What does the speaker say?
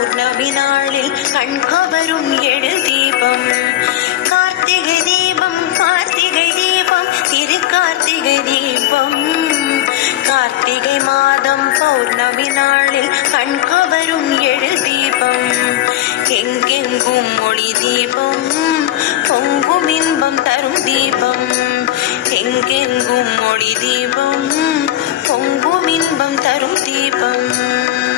பௌர்ணமி நாளில் கண்கவரும் எழில் தீபம். கார்த்திகை தீபம் கார்த்திகை தீபம் திரு கார்த்திகை தீபம். கார்த்திகை மாதம் பௌர்ணமி நாளில் கண்கவரும் எழில் தீபம். எங்கெங்கும் ஒளி தீபம் பொங்கும் இன்பம் தரும் தீபம். எங்கெங்கும் ஒளி தீபம் பொங்கும் இன்பம் தரும் தீபம்.